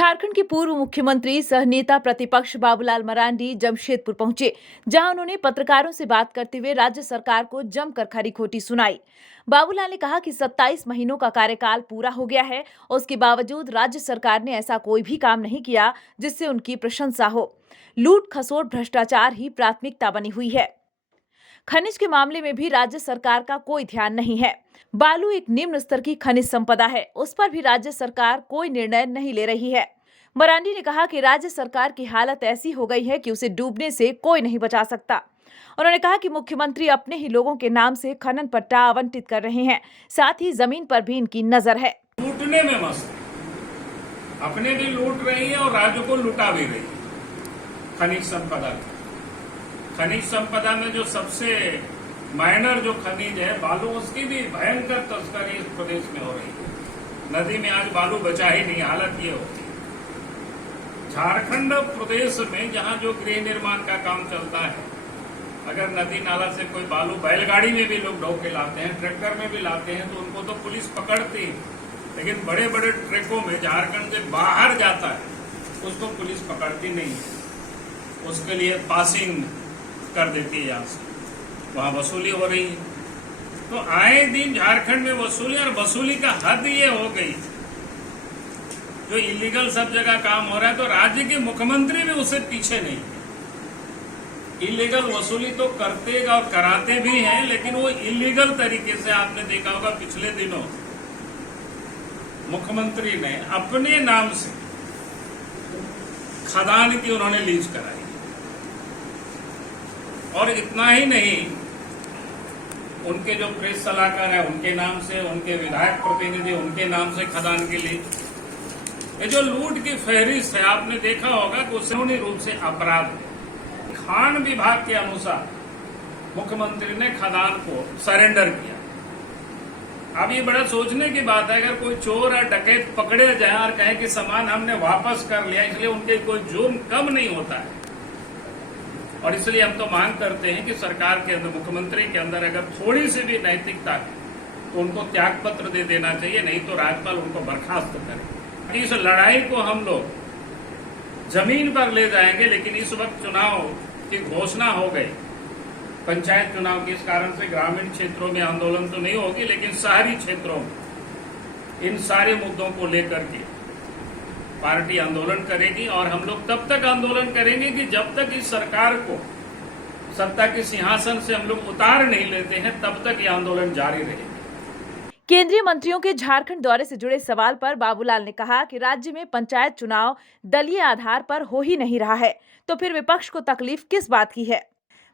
झारखंड के पूर्व मुख्यमंत्री सह नेता प्रतिपक्ष बाबूलाल मरांडी जमशेदपुर पहुंचे, जहां उन्होंने पत्रकारों से बात करते हुए राज्य सरकार को जमकर खरी खोटी सुनाई। बाबूलाल ने कहा कि 27 महीनों का कार्यकाल पूरा हो गया है, उसके बावजूद राज्य सरकार ने ऐसा कोई भी काम नहीं किया जिससे उनकी प्रशंसा हो। लूट खसोट भ्रष्टाचार ही प्राथमिकता बनी हुई है। खनिज के मामले में भी राज्य सरकार का कोई ध्यान नहीं है। बालू एक निम्न स्तर की खनिज संपदा है, उस पर भी राज्य सरकार कोई निर्णय नहीं ले रही है। मरांडी ने कहा कि राज्य सरकार की हालत ऐसी हो गई है कि उसे डूबने से कोई नहीं बचा सकता। उन्होंने कहा कि मुख्यमंत्री अपने ही लोगों के नाम से खनन पट्टा आवंटित कर रहे हैं, साथ ही जमीन पर भी इनकी नजर है। लूटने में मस्त, अपने भी लूट रही है और राज्य को लुटा भी रही है। खनिज संपदा में जो सबसे माइनर जो खनिज है बालू, उसकी भी भयंकर तस्करी इस प्रदेश में हो रही है। नदी में आज बालू बचा ही नहीं, हालत ये होती है। झारखंड प्रदेश में जहां जो गृह निर्माण का काम चलता है, अगर नदी नाला से कोई बालू बैलगाड़ी में भी लोग ढो के लाते हैं, ट्रैक्टर में भी लाते हैं, तो उनको तो पुलिस पकड़ती है। लेकिन बड़े बड़े ट्रकों में झारखंड से बाहर जाता है, उसको पुलिस पकड़ती नहीं है। उसके लिए पासिंग कर देती है, यहाँ से वहां वसूली हो रही है। तो आए दिन झारखंड में वसूली, और वसूली का हद ये हो गई, जो इलीगल सब जगह काम हो रहा है, तो राज्य के मुख्यमंत्री भी उससे पीछे नहीं है। इलीगल वसूली तो करते और कराते भी हैं, लेकिन वो इलीगल तरीके से, आपने देखा होगा पिछले दिनों मुख्यमंत्री ने अपने नाम से खदान की उन्होंने लीज कराई। और इतना ही नहीं, उनके जो प्रेस सलाहकार है उनके नाम से, उनके विधायक प्रतिनिधि उनके नाम से खदान के लिए। ये जो लूट की फहरिस्त है, आपने देखा होगा कि कानूनी रूप से अपराध है। खान विभाग के अनुसार मुख्यमंत्री ने खदान को सरेंडर किया। अब ये बड़ा सोचने की बात है, अगर कोई चोर या डकैत पकड़े जाए और कहे कि सामान हमने वापस कर लिया, इसलिए उनके कोई जुर्म कम नहीं होता है। और इसलिए हम तो मांग करते हैं कि सरकार के अंदर, मुख्यमंत्री के अंदर अगर थोड़ी सी भी नैतिकता है तो उनको त्याग पत्र दे देना चाहिए, नहीं तो राज्यपाल उनको बर्खास्त करे। इस लड़ाई को हम लोग जमीन पर ले जाएंगे, लेकिन इस वक्त चुनाव की घोषणा हो गई, पंचायत चुनाव की, इस कारण से ग्रामीण क्षेत्रों में आंदोलन तो नहीं होगी, लेकिन शहरी क्षेत्रों में इन सारे मुद्दों को लेकर के पार्टी आंदोलन करेगी। और हम लोग तब तक आंदोलन करेंगे कि जब तक इस सरकार को सत्ता के सिंहासन से हम लोग उतार नहीं लेते हैं, तब तक ये आंदोलन जारी रहेगा। केंद्रीय मंत्रियों के झारखंड दौरे से जुड़े सवाल पर बाबूलाल ने कहा कि राज्य में पंचायत चुनाव दलीय आधार पर हो ही नहीं रहा है, तो फिर विपक्ष को तकलीफ किस बात की है।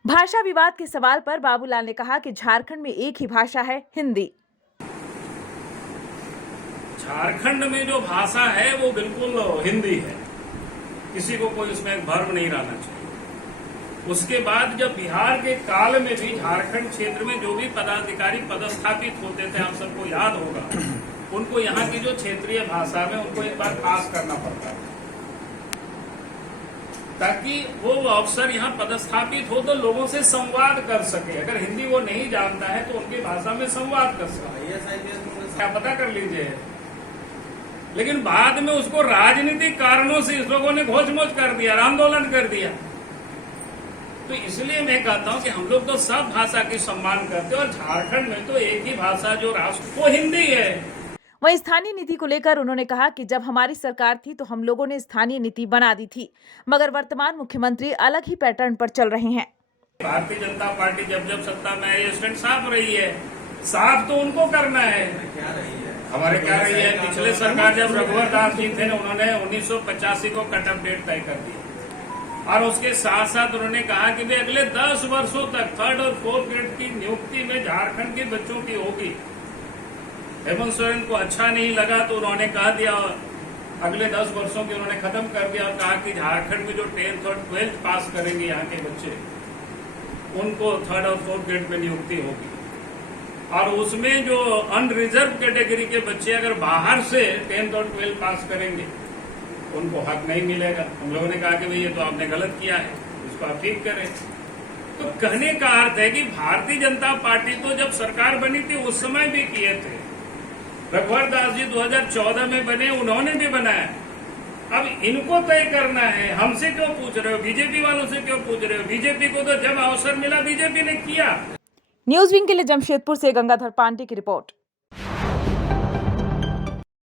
भाषा विवाद के सवाल पर बाबूलाल ने कहा कि झारखंड में एक ही भाषा है, हिंदी। झारखंड में जो भाषा है वो बिल्कुल हिंदी है, किसी को कोई उसमें भ्रम नहीं रहना चाहिए। उसके बाद जब बिहार के काल में भी झारखंड क्षेत्र में जो भी पदाधिकारी पदस्थापित होते थे, हम सबको याद होगा, उनको यहाँ की जो क्षेत्रीय भाषा में उनको एक बार पास करना पड़ता है, ताकि वो अफसर यहाँ पदस्थापित हो तो लोगों से संवाद कर सके। अगर हिंदी वो नहीं जानता है तो उनकी भाषा में संवाद कर सके, क्या पता कर लीजिए। लेकिन बाद में उसको राजनीतिक कारणों से इस लोगों ने घोषमोज कर दिया, आंदोलन कर दिया। तो इसलिए मैं कहता हूं कि हम लोग तो सब भाषा की सम्मान करते हैं, और झारखंड में तो एक ही भाषा जो राष्ट्र वो हिंदी है। वहीं स्थानीय नीति को लेकर उन्होंने कहा कि जब हमारी सरकार थी तो हम लोगों ने स्थानीय नीति बना दी थी, मगर वर्तमान मुख्यमंत्री अलग ही पैटर्न पर चल रहे हैं। भारतीय जनता पार्टी जब जब सत्ता में आई, स्टैंड साफ रही है, साफ तो उनको करना है, हमारे क्या रही है। पिछले सरकार जब रघुवर दास जी थे, उन्होंने 1985 को कट ऑफ डेट तय कर दिया, और उसके साथ साथ उन्होंने कहा कि भाई अगले 10 वर्षों तक 3rd और 4th ग्रेड की नियुक्ति में झारखंड के बच्चों की होगी। हेमंत सोरेन को अच्छा नहीं लगा तो उन्होंने कह दिया, अगले 10 वर्षों के उन्होंने खत्म कर दिया, और कहा कि झारखंड में जो 10th और 12th पास करेंगे यहाँ के बच्चे, उनको 3rd और 4th ग्रेड में नियुक्ति होगी। और उसमें जो अनरिजर्व कैटेगरी के बच्चे अगर बाहर से 10th और 12th पास करेंगे, उनको हक नहीं मिलेगा। हम लोगों ने कहा कि भाई ये तो आपने गलत किया है, इसको आप ठीक करें। तो कहने का अर्थ है कि भारतीय जनता पार्टी तो जब सरकार बनी थी उस समय भी किए थे, रघुवर दास जी 2014 में बने, उन्होंने भी बनाया, अब इनको तय करना है, हमसे क्यों पूछ रहे हो, बीजेपी वालों से क्यों पूछ रहे हो? बीजेपी को तो जब अवसर मिला बीजेपी ने किया। न्यूज विंग के लिए जमशेदपुर से गंगाधर पांडे की रिपोर्ट।